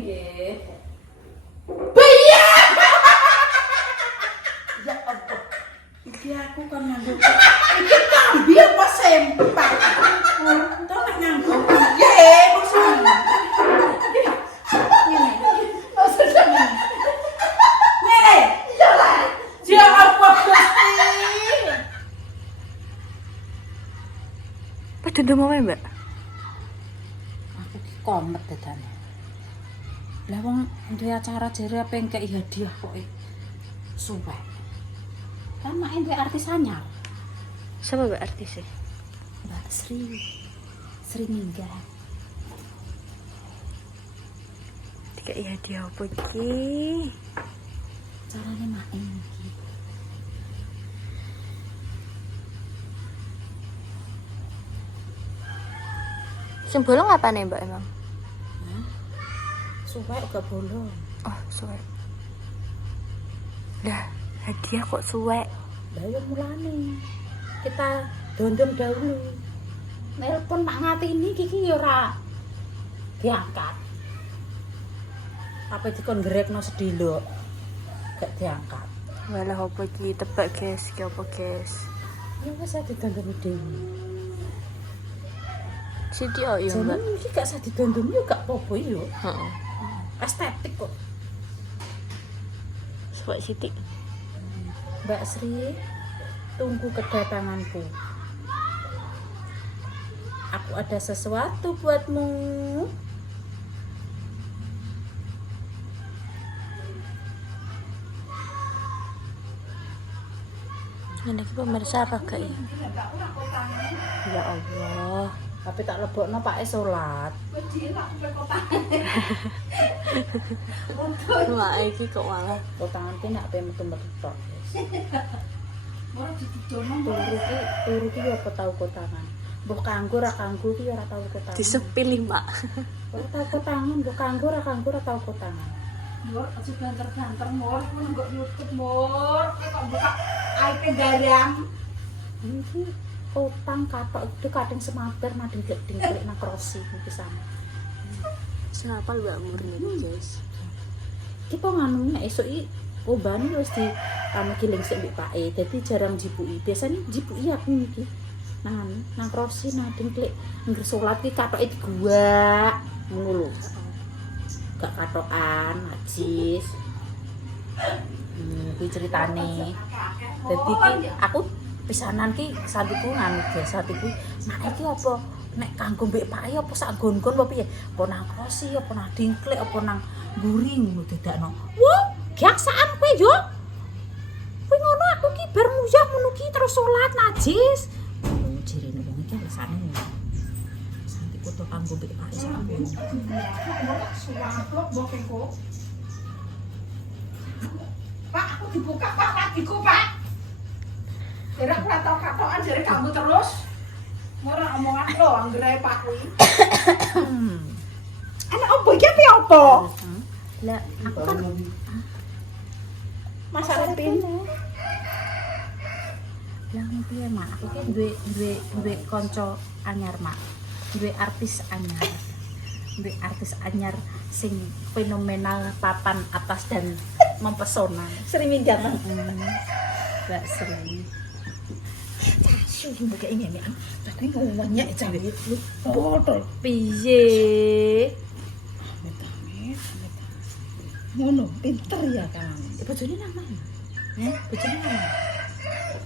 nggih. Piye? Ya Allah. Iki aku kan nganggo. Iki kambi apa sempak? Untung nek nganggo piye mesti. Ngene. Maksudnya ngene. Iya lah. Ya apa Gusti? Padha ndomo wae, Mbak. Aku ki komet dadane. Lah wong duwe acara jere apa engke hadiah kok suwe. Kan mak duwe artis anyar. Siapa Mbak artisnya? Mbak Sri Mingga. Dikai hadiah apa iki? Carane mak iki. Sing bolong apane Mbak emang? Suwe gak bolong. Oh, suwe. Lah, hadiah kok suwe? Lah yo mulane kita dondom dahulu. Nelpon Pak Ngatini iki yo ora diangkat. Apa dikon grekno sedilo gak diangkat. Walah apa iki tebak guys, iki apa guys? Ya wis didondom dhewe. Siti oh iya Mbak. Jeneng iki gak usah didondom yo gak apa-apa yo. Heeh. Estetik kok. Suwe Siti. Mbak Sri, tunggu kedatanganku. Aku ada sesuatu buatmu. Ini iki pemirsa raga ya. Ya Allah. Tapi tak lebokno Pak salat. Mak iki kok malah Kotangan ki nak pe metu-metu tok. Turu ki yo apa tau kotangan. Mbok kanggo ra kanggo ki ora tau kotangan. disepil Mak. Ora tau kotangan, mbok kanggo ra tau kotangan. Mur, aja banter-banter mur, ku nggak YouTube mur. Kok buka IP garang. Iki utang katok itu kadang semabar nading gleding nang krosi iki sama. Senapal Mbak Murni guys. Iki panganune esuk iki obane wis di giling sik mbek Pake. Dadi jarang jibuki. Biasane jibuki aku iki. Nang krosi nading klik ngger salat iki katoke digua ngono lho. Gak katokan, najis. Kuwi ceritane. Dadi ki aku pisanan ki santiku nganu biasa iki mak iki apa nek kanggo mbek Pake apa sak gon-gon apa piye? Apa nang krosi apa nang dingklik apa nang mburi ngono dadakno. Wah, gaksaan kowe yo. Kowe ngono aku ki bar muyah ngono ki terus salat najis. Jirene wong iki alasane. Santiku to kanggo mbek Pake sak gon. Pak, aku dibuka Pak, latiku Pak. Jadi aku tau katokan jadi kamu terus. Ora omongan lo anggere Pak kuwi. Anak opo iki piye opo? Lah aku kan Mas Arepin. lah piye mak aku ki duwe kanca anyar mak. Duwe artis anyar. Duwe artis anyar sing fenomenal papan atas dan mempesona. Sri Minggat. Mbak Sri. Sudah mbok ngene ya. Tapi ngomongnya jawe lu. Botol. Piye? Amit-amit. Ngono, pinter ya kan. Bojone nama. Bojone nama.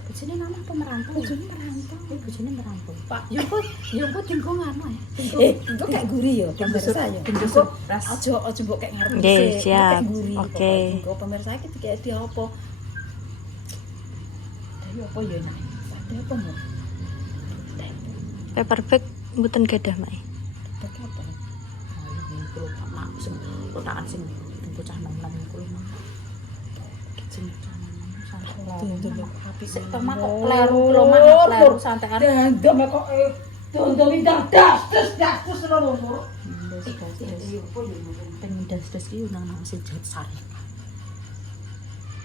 Bojone nama apa merantau? Bojone merantau. Bojone merantau. Pak, Yo kok tinggo ngono ya. itu kayak guri ya, pemirsa ya. Tinggo Aja mbok kayak ngarep Nggih, sik, siap. kayak guri. Oke. Tinggo pemirsa iki dikek dia apa? Tapi apa ya nak? Ada apa mau? Paper bag mboten gadah Mak. Pakai apa? Ayo kulo tak mak sing kotakan sing bocah nom-nom kulo mah. Sing bocah nom-nom santai. Tunggu api Sik to mak kok kleru kulo mah kleru santean. Dandam kok dandam das lho lho. Pengen das-das iki nang mesin jahit sari.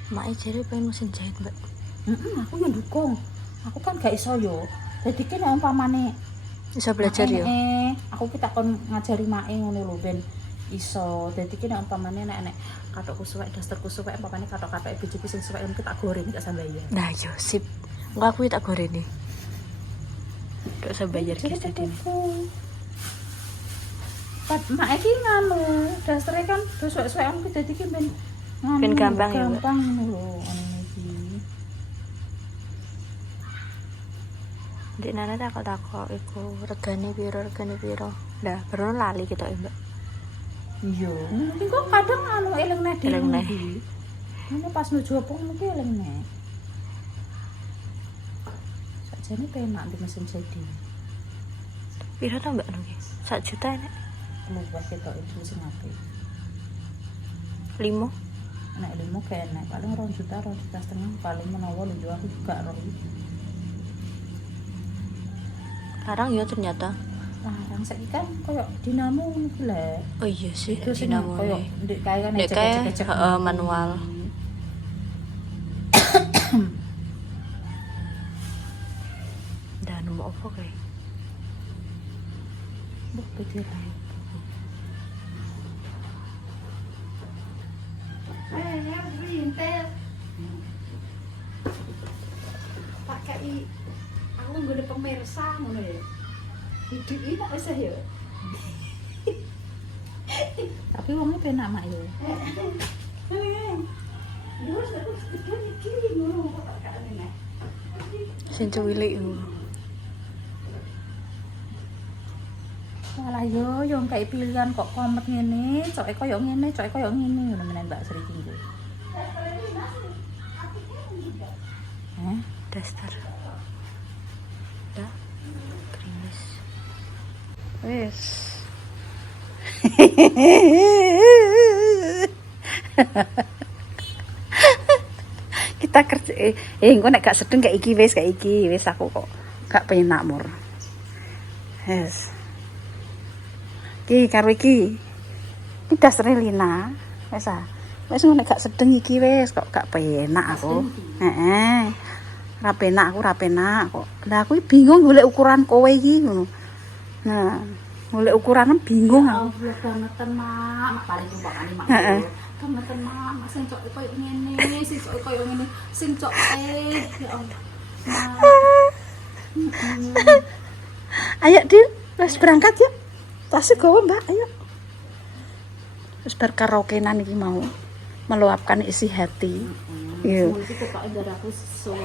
Mak jare pengen mesin jahit Mbak. Aku yo ndukung. Aku kan gak iso yo. Dadi ki nek umpamane Bisa belajar ya. Aku ki takon ngajari mae ngono lho ben iso. Dadi ki nek umpamane nek katokku suwek, dasterku suwek, umpamane katok-katoke bojoku sing suwek engko tak goreng gak sambayar. Nah, yo sip. Enggak aku tak goreng nih. Gak usah bayar guys tadi nih. Mak iki nganu, dastere kan suwek-suwekan ku dadi ki ben nganu. Ben gampang ya, Mbak. Gampang ngono lho ngene iki. Dek nana takok iku regane piro. Lah, baru lali kita Mbak. Iya, mungkin kok kadang anu eling nek Eling neh. Ini pas nuju apa mungkin eling nek. Sakjane penak di mesin jadi. Piro ta Mbak niki? 1 juta nek. Luwes ketok itu mesin apik. 5. Nek 5 kenek paling 2 juta, 2 juta setengah paling menawa lho aku juga roh. Larang ya ternyata. Larang saiki kan koyo dinamo ngono ku lek. Oh iya sih, Itu sing dinamo koyo nih. ndek kae kan Ndek kae, heeh, manual. Dan mau apa kayak? Mbok pikir ae. Rintel. Pakai aku nggone pemirsa ngono ya. Hidup iki kok wis ya. Tapi wongnya penak mak yo. Terus aku sedekah iki ngono kok gak ngene. Sing cuwilik yo. Walah yo kayak pilihan kok komet ngene, coke koyo ngene, coke koyo ngene ngono menen Mbak Sri Tinggu. Daster. Dah. Krimis. Wes. Kita kerja engko nek gak sedeng kayak iki wis aku kok gak penak mur. Yes. Iki karo iki. Iki dasare Lina. Wis ah. Wis nek gak sedeng iki wis kok gak penak aku. Heeh. Ra penak kok. Lah aku bingung golek ukuran kowe iki ngono. Nah, golek ukuran bingung aku. Allah banget mak, paling umpamane mak. Heeh. Banget mak, sing cok koyo ngene, sing cok koyo ngene, sing cok ya Allah. Ayo, Din, wis berangkat yuk. Tasnya gawa, Mbak, ayo. Wis bar karaokean iki mau meluapkan isi hati. Iya. Mulu iki ketoke ndaraku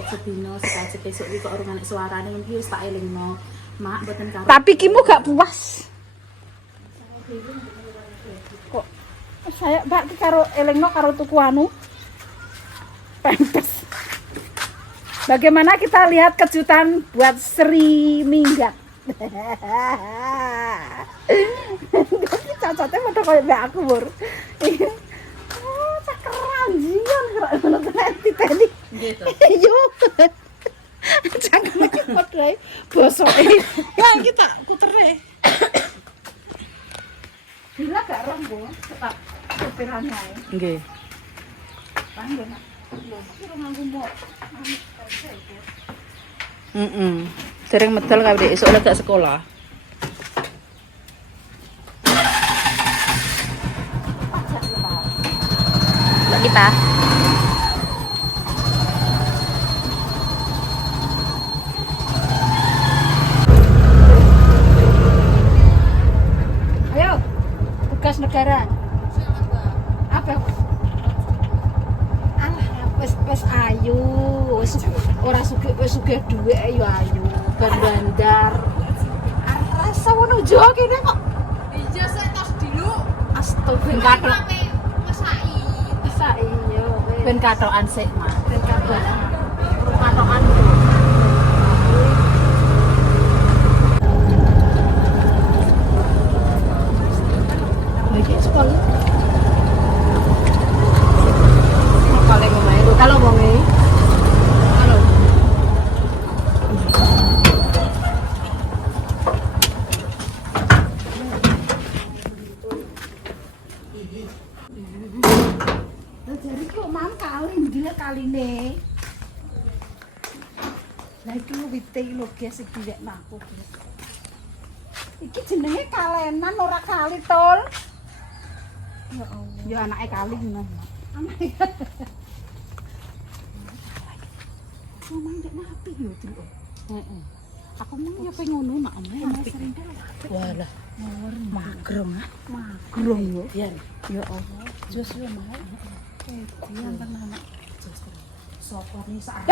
sedina sekali besok iki kok ora enek suarane iki wis tak elingno. Mak mboten karo. Tapi kimu gak puas. Kok saya Mbak ki karo elingno karo tuku anu. Pempes. Bagaimana kita lihat kejutan buat Sri Minggat. Iki cocoknya padha koyo mbak aku, Bur. Oh, cakeran jian kira ngono nanti tadi. Gitu. Yo. Jangan iki padha ae bosoke. Ya kita kutere. Bila gak roh, Bu, tetap kepirannya ae. Nggih. Panggil. Lho, kira nganggo mbok. Sering medal kabeh Dek, esuk gak sekolah. Mbak kita. Ayo, tugas negara. Apa? Alah, wis ayu, wis ora sugih dhuwit ayo ayu. Bandar. Rasa wono jo kene kok. Iya saya tos dulu. Astagfirullah. Mesai. Mesai yo. Ben katokan sik, Mas. Ben kabar. Katokan. Lagi sekolah. Kalau mau main, kalau mau main. Kalau Jadi kok mam kali ndile kaline. Lah iki wite lho guys iki direkno aku. Iki jenenge kalenan ora kali tol. Ya anake kali ngono. Omah ndek napi yo, Tru. Heeh. Aku mau ya pengen ngono nak omah sering dalah. Walah, magrong ah. Magrong yo. Biar Ya Allah, jos yo mau. Dian tenan. sapa nih sak.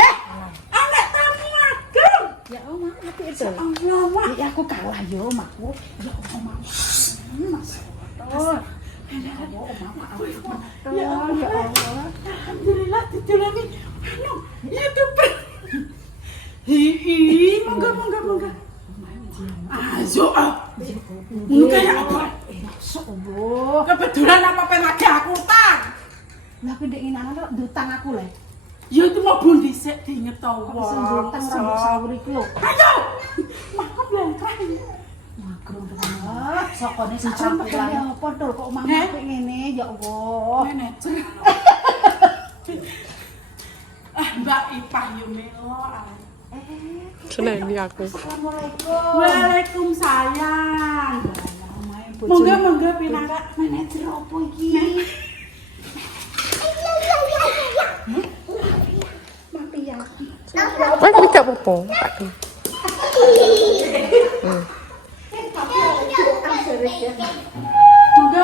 Anak tamu magrong. Ya omah tapi itu. Allah, Ya aku kalah yo omahku. ya omah. Mas. Oh. Ya Allah. Alhamdulillah ditulungi. Anu, YouTuber. Hi, monggo. Ayo ah. Mungkin apa? Masuk Allah. Kebetulan apa lagi aku utang. Lah pendek nginangan kok utang aku le. Ya itu mau bun dhisik diinget to wong. Utang rambut sawur iku lho. Ayo. Maaf lho, Kang. Magrong tenan. Sokone sak Sampe rampulan. apa to kok omahmu apik ngene ya Allah. Manajer. Mbak Ipah yo melo. Seneni aku. Assalamualaikum. Waalaikumsalam. Monggo pinangkat manajer opo iki? Mafia. Wah, ini gak apa-apa. Monggo.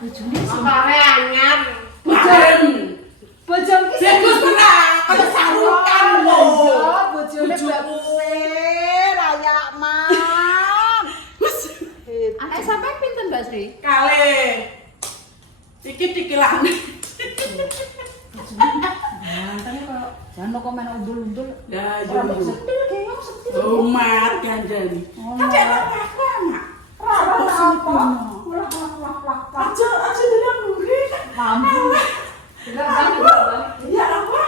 Bojone sampe anyar. Bojone ki bagus tenan, kaya sarukan lho. Bojone bagus rayak mam. Wes. Anak sampai pinten Mbak Sri? Kalih. Iki dikilan. Mantane kok jangan kok main undul-undul. Ya, Rambut yo. setil keong setil. Umat gandani. Tapi apa anak? Rambut apa? Aja bilang nguri. Mampu. Ya apa?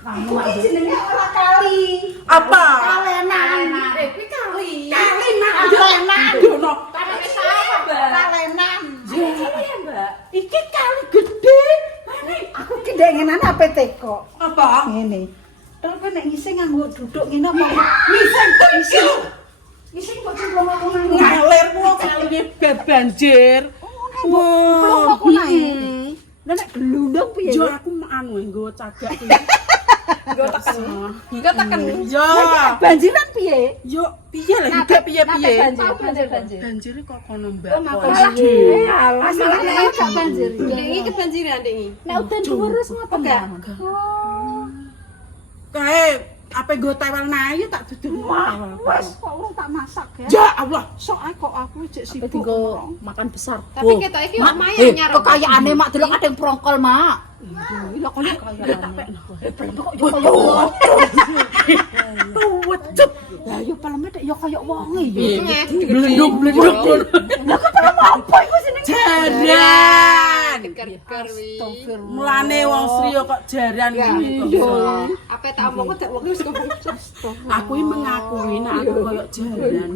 Mampu Ini aja. jenenge ora kali. Apa? Kalenan. Kuwi kali. Kali mak kalenan. Dono. Tapi sapa, Mbak? Kalenan. Iya, Mbak. Iki kali gede. Aku ki ndek ngenan apa teko. Apa? Ngene. Tapi nek ngising nganggo duduk ngene apa? Ngising kok ngising. Ngising kok cemplung-cemplung ngene. Ngalir ku kaline banjir. Cemplung kok nae. Lah nek glundung piye? Yo aku anu nggo cagak iki. Gue tekan. Gue tekan. Yo. Banjiran piye? Yo piye lah hidup piye-piye. Banjir. Banjir kok kono mbak. Alah, masalahnya gak banjir. Ini kebanjiran ini. Nek udan dhuwur wis ngoten ya. Kae apa nggo tewel nae yo tak duduk. Wes kok urung tak masak ya. Ya Allah. Sok ae kok aku jek sibuk. Tinggal makan besar. Tapi kita ini lumayan nyarap. Kekayaane mak delok ada yang prongkol, Mak. Lah kok kaya. Wecut. Lah yo peleme nek yo kaya wonge yo. Blenduk-blenduk. Lah kok pelem apa iku jenenge? Jaran. Ker-ker wi. Mulane wong Sri kok jaran ngene kok. Apa tak omong kok wong wis kok. Aku iki mengakui nek aku koyo jaran.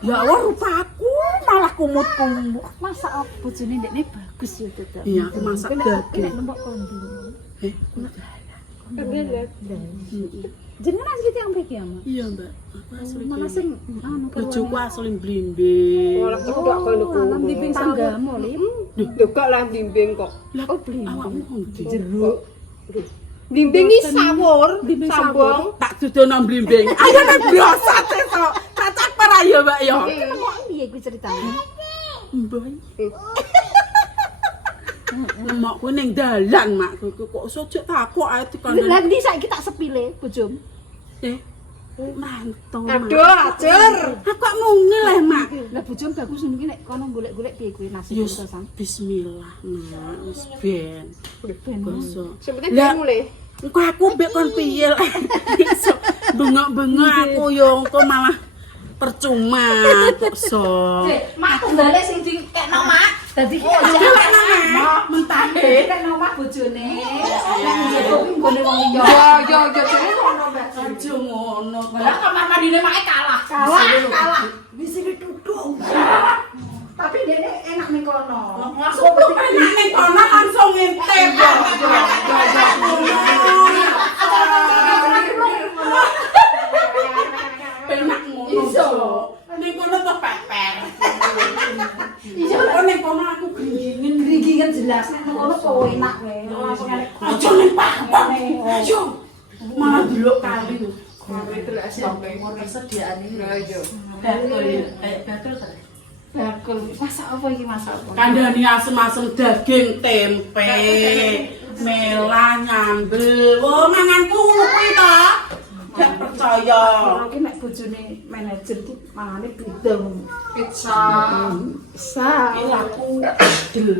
Ya Allah rupaku malah kumut-kumut. Masak apa bojone ndekne bagus yo tetep. Iya, aku masak daging. Nembok kondi. Eh, Jenengan asli tiyang mriki ya, Mak? iya, Mbak. Aku asli. Mana sing anu Bojoku asli blimbing. Ora ketok kono ku. Alam bimbing tanggamu, Lim. Juga lah bimbing kok. Oh, awakmu ngondi. Jeruk. Bimbing iki sawur, sambung. Tak dudono blimbing. Ayo nek biasa teso. Cacak para ya, Mbak ya. Kok piye kuwi ceritane? Mbah. Makku ning dalan, makku kok sojok takok ae dikono. Lah ndi saiki tak sepile, bojom? Mantung. Aduh, ajar. Aku kok mungil le, Mak. Lah bojom bagus ngono ki nek kono golek-golek piye kuwi nasib Yus, Sang? bismillah, Nak. Wis ben. Goso. Sebenarnya Lah, dia mulai. engko aku mbek kon piye lah. Iso bengok-bengok aku yo engko malah percuma kok so. Mak tunggale sing dikekno, Mak. Dadi Aku lek nang mentahe. Nek nomah bojone. nggone wong liya. Yo jane Ono Mbak. Aja ngono. Lah kamar mandine make kalah. Kalah. Wis dituduh. Tapi dene enak ning kono. Aku enak ning kono langsung ngintip. Penak ngono. Ning kono to peper. Iya, ning jelas nek ngono kok enak wae. Langsung nek Aja ning papan. Ayo. Malah delok kali lho. Ngomong sediaan ini. Betul ya. Kayak betul ta. bakul. Masak apa iki masak apa? Kandhani asem-asem daging tempe. Mela nyambel. Oh, manganku kuwi ta. Gak percaya. Ora ki nek bojone manajer ki mangane beda. Pizza. Sa. Ilaku del.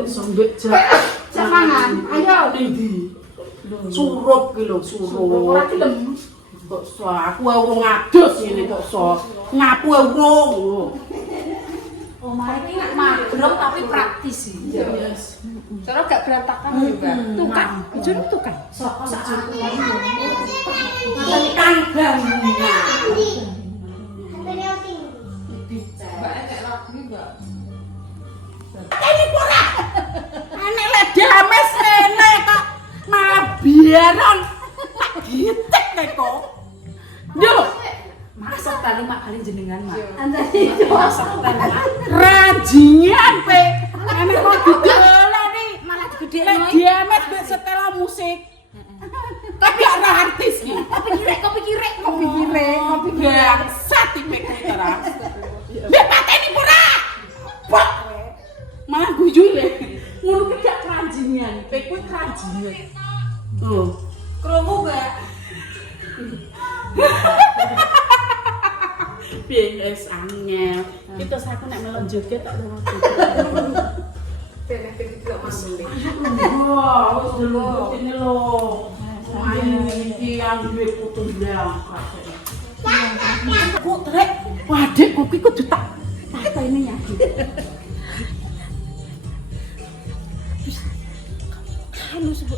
Kok Sondek jak. cak mangan. Ayo. Ning ndi? Surup ki lho, surup. Ora gelem. Kok so aku urung adus ngene kok so. Ngapu urung. Omahe iki nek magrem tapi praktis sih. Yes. Cara gak berantakan juga. Tukang. Bojone tukang. Saka sak Tukang bangunan. Mbak kayak lagu juga. Ini pura. Anek ledames ngene kok. Malah biaran. Gitek nek kok. Yo, Masak kali mak kali jenengan mak. Anjay. Masak kali mak. rajingan pe. Enek kok didelani. Malah Nek digedekno. diamet mek setelah musik. Tapi ora artis ki. Kopi kirek. Kopi kire. Bangsat iki terus. Mbak pateni pura. Pak. Malah guyu le. Ngono ki gak kerajingan. Pe kuwi kerajingan. Oh. Krungu Mbak. PS angel. Kita aku nek melok joget tak ora. Benefit tidak masuk. Wah, wis dulu ini lho. Ayo iki yang duwe putu ndang. Kok trek, adikku ki kudu tak pateni ya.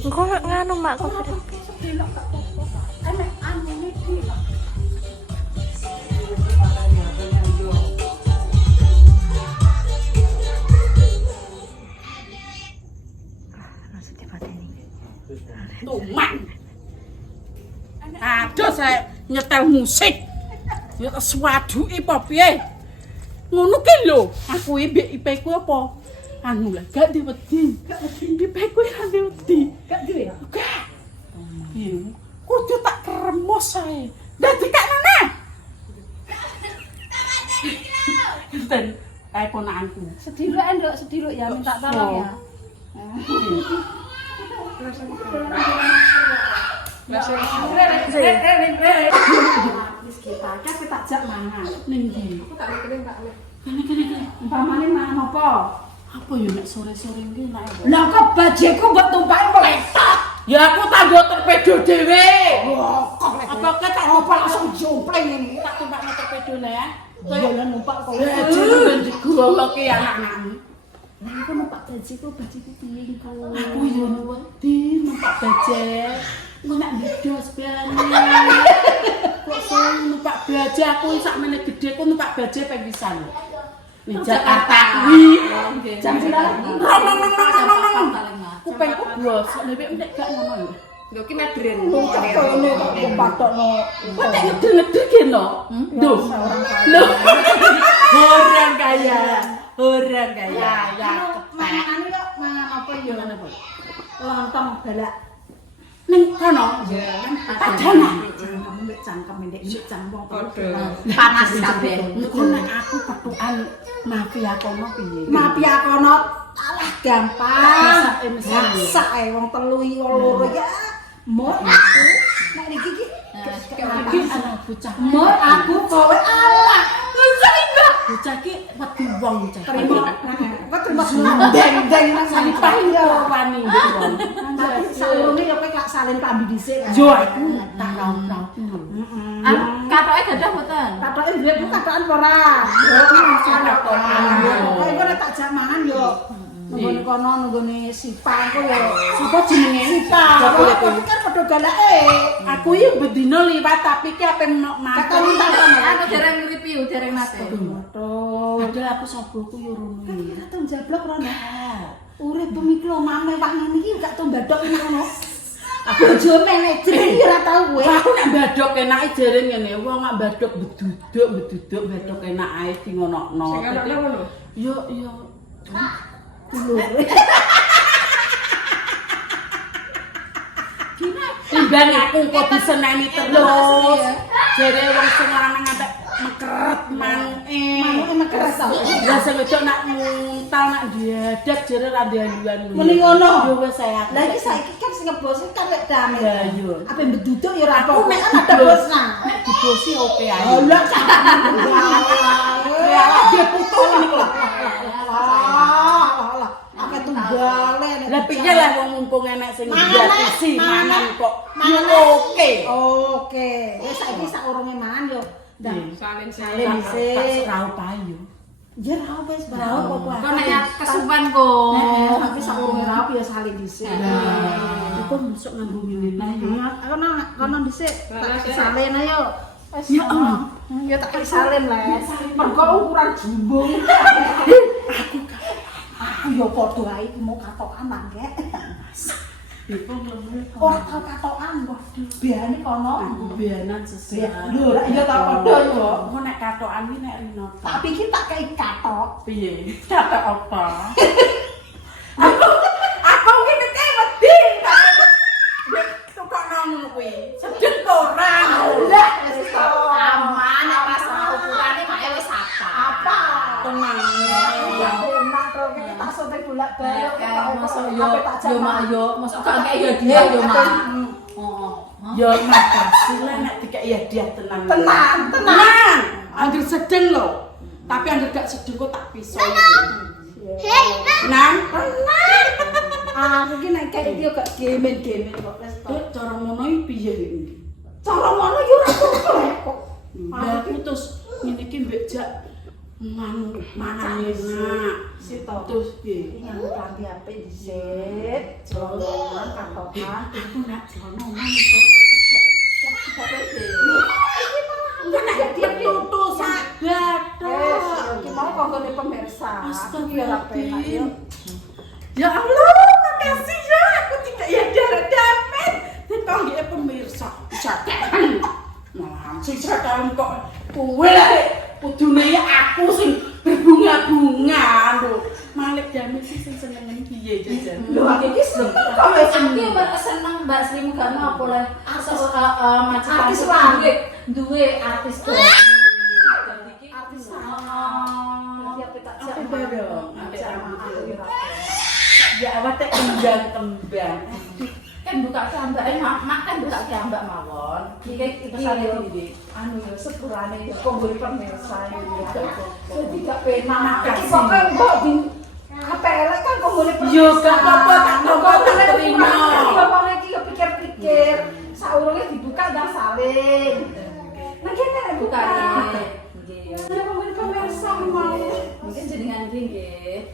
Kok nganu mak kok Anek anu iki. langsung dipateni. Tuman. Aduh saya nyetel musik. Ya swaduki apa piye? Ngono ki lho, aku iki mbek IP ku apa? Anu lah, gak diwedi. IP ku ora diwedi. Gak duwe. Gak. Iya. Kudu tak kremos ae. Dadi kak nana. Enten ae ponakanku. Sediluk nduk, sediluk ya minta tolong ya. Wis kita kabeh tak jak mangan. Ning ndi? Umpamane mangan apa? Apa ya nek sore-sore iki nek apa? Lah kok bajeku mbok tumpaki meletot. Ya aku tanggo torpedo dhewe. Apa ke tak numpak langsung jompling ini. Tak tumpakno torpedo ya. Jalan numpak kok. Jangan digoloke anak-anakmu. Lah aku numpak bajeku piye engko. Aku yo wedi numpak bajaj. Engko nek ngedos bane. Kok sing numpak bajaj aku sakmene gedhe ku numpak bajaj ping pisan. Ning Jakarta kuwi. Jam pira? Kupengku bosok nek nek gak ngono. Lho ki medren. Numpak kono kok patokno. Kok nek ngedeg-ngedeg kene? Duh. Lho. Orang kaya. Orang kaya. Ya. Mangan kok mangan apa ya? Lontong balak. Ning kono. Padanan. Kamu mbek cangkem ndek mbek cangkem Panas kabeh. Engko nek aku petukan mafia kono piye? Mafia kono alah gampang. Masak Masak ae wong telu iki loro ya. Mur aku nek iki iki Iki ana bocah. mur aku kowe alah. Bocah ki wedi wong bocah. Terima. Kok terima deng-deng nang Sani sani payo wani mbek wong. Tapi saurunge kok gak salin klambi dhisik. Yo aku tak raut-raut. Katoke gadah mboten. Katoke duwe ku katokan ora. Yo masalah kok. Kok iku nek tak jak mangan yo. Nunggu kono nunggune Sipang ku yo. Sapa jenenge? Sipang. Aku kan padha galake. Aku iki bedino liwat tapi ki ape matur. Katokan tak kono. Anu dereng review, dereng nate. Aduh. Padahal aku soboku yo rono iki. Katon jablok rono. Urip pemikir omah mewah ngene iki gak tau mbadok ngono. Bojo manajer iki ora tau kowe. Aku nek mbadok enake jare ngene, wong nek mbadok beduduk mbadok enak ae di ngonokno. Yo. Timbang aku kok diseneni terus. Jare wong sing lanang ngantek mekeret manuke. Mekeret to. Lah sing wedok nak muntah nak diadak jare ra dialuan. Mending ngono. Yo wis saya. Lah iki saiki kan sing ngebosi kan lek damai. Ya yo. Apa mbeduduk ya ora Aku apa-apa. nek Kan ada bosna. Nek dibosi oke ae. Lah Ya dia putus niku lho. Apa tunggale. Lah piye lah wong mumpung enek sing diatisi mangan kok. Oke. Oke. Wis saiki sak urunge mangan yo. Salin salin dhisik. Rau payu. Ya ra wis berapa kok. Kok nek kesuwen kok. Tapi sak urunge ra ya salin dhisik. Iku mesuk nganggo ngene ae. Kono dhisik. Tak salin ayo. Wis. Ya Allah. Ya tak salin lah. Mergo ukuran jumbung. Aku yo padha ae mau katokan mangke. Iku lemu. Ora tau katokan kok. Biane kono. Bianan sesuk. Lho, iya ta padha yo. Kok nek katokan iki nek rino. Tak pikir tak kei katok. Piye? Katok apa? Aku iki kete wedi. Kok ngono kuwi? Sedeng to ora? Lah, wis to. Aman nek pas ukurane mae wis apa. Tenang. Ya enak to iki tak sote bolak-balik. Masuk yo mak yo, masuk kakek ya dia yo mak. Ya makasih lah nek dikek hadiah tenan. Tenang. Angger sedeng lho. Tapi angger gak sedeng kok tak pisau. Tenang. Aku iki nek kaya iki gak gemen-gemen kok wis to. Dek cara ngono iki piye iki? Cara ngono yo ora kok. Lah putus ngene iki mbek jak mangan enak. Sito. Terus piye? Yang kanthi apik dhisik, jolongan katokan. Aku nak jono man iso. Putus gatos. Iki mau konggone pemirsa. Astagfirullahaladzim. Ya Allah, makasih ya. Aku tidak ya dapat. Dipanggil pemirsa. Catekan. Nah, sing sekarang kok kowe kudune aku sing berbunga-bunga lho. Malik Dami sih sing senengen piye jajan. Lho iki wis kok wis Aku mbak seneng Mbak Sri Mugarno apa oleh artis langit duwe artis dong. artis Apa bareng? Ya awak tek kembang-kembang. Kan buka gambar, mak kan buka gambar mawon. Iki anu ya sepurane ya konggone pemirsa ya. Jadi gak penak. Makasih. Iki pokoke mbok di KPL kan konggone pemirsa. Yo gak apa-apa tak terima. Ngomong iki yo pikir-pikir, saurunge dibuka dan salin. Nah kene nek buka buka. nggih. Ada konggone pemirsa mau. Mungkin jenengan iki nggih.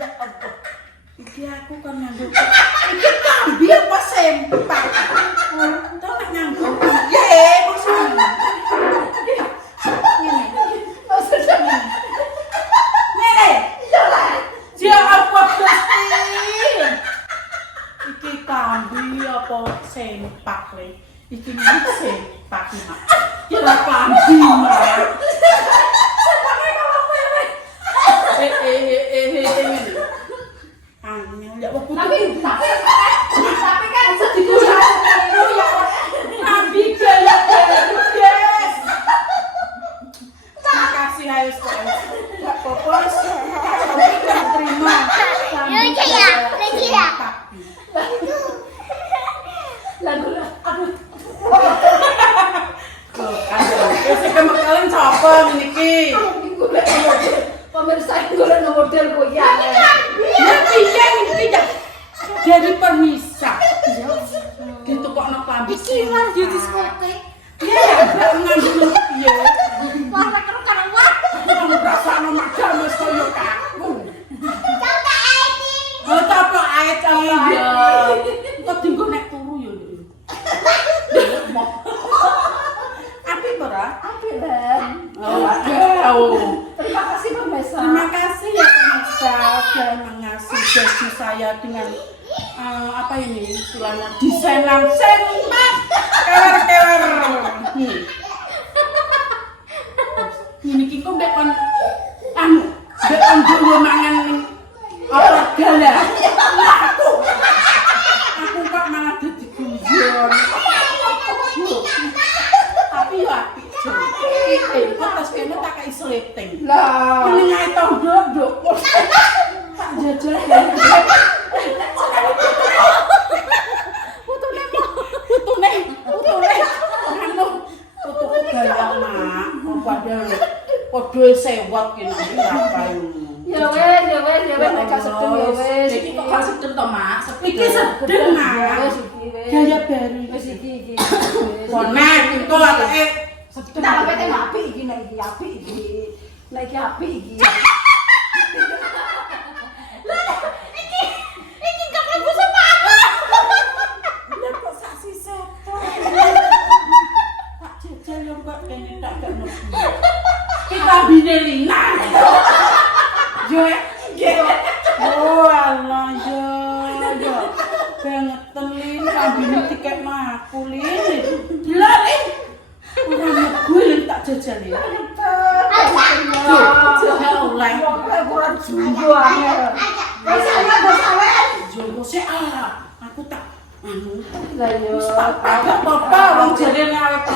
Ya Allah. Iki aku kan nganggo. Iki kambi apa sempak? Tau nek nganggo. Ye, bosan. Ngene. Maksudnya Ngene. iya lah. Ya apa Gusti? Iki kambi apa sempak le? Iki ngene sempak mak. Kira kambi mak. Angel ya waktu Tapi kan sedikit ya. Nabi gaya guys. Makasih ayo sekolah. Enggak apa-apa. Terima. Lagu aduh. Wis kemekelen sapa niki? Pemirsa golek model kowe ya. Ya piye niki ya? Jadi permisa. Gitu kok nek klambi. Iki lah di diskotek. Ya gak ngandung piye. Wah, terus kan wah. Kamu perasaan mak jamu koyo kaku. Oh, apa ae iya. Kok dinggo nek turu yo. Api ora? Apik, Ben. Oh. Terima kasih pemirsa. Terima kasih ya pemirsa sudah mengasihi gaji saya dengan apa ini istilahnya desainan sempak kewer-kewer. Ini kiko mbek kon kene tak kei sleting. Lah, Mending ae tau nduk. Tak jajal gede. Putune. Anu, putuku gayang mak. Padha sewot kene apa ya wes nek gak sedeng ya wes. Iki kok gak sedeng to, Mak? Iki sedeng, Mak. Gaya baru. Wes iki. Konek engko apike Sedeng apa teh apik iki nek iki apik iki. Nek iki apik iki. Iki gak mlebu sepatu. Lah kok saksi setan. Tak jajal yo kok kene tak gak mlebu. Kita bine Lina. Yo oh Allah yo. Banget Lin kambine tiket maku Lin. Lah Lin. Ora mlebu Lin tak jajal ya. Ya Allah. Kurang jumbo ae. Wes sawen. Jowo sik aku tak anu. Lah yo. Agak apa-apa wong jarene awake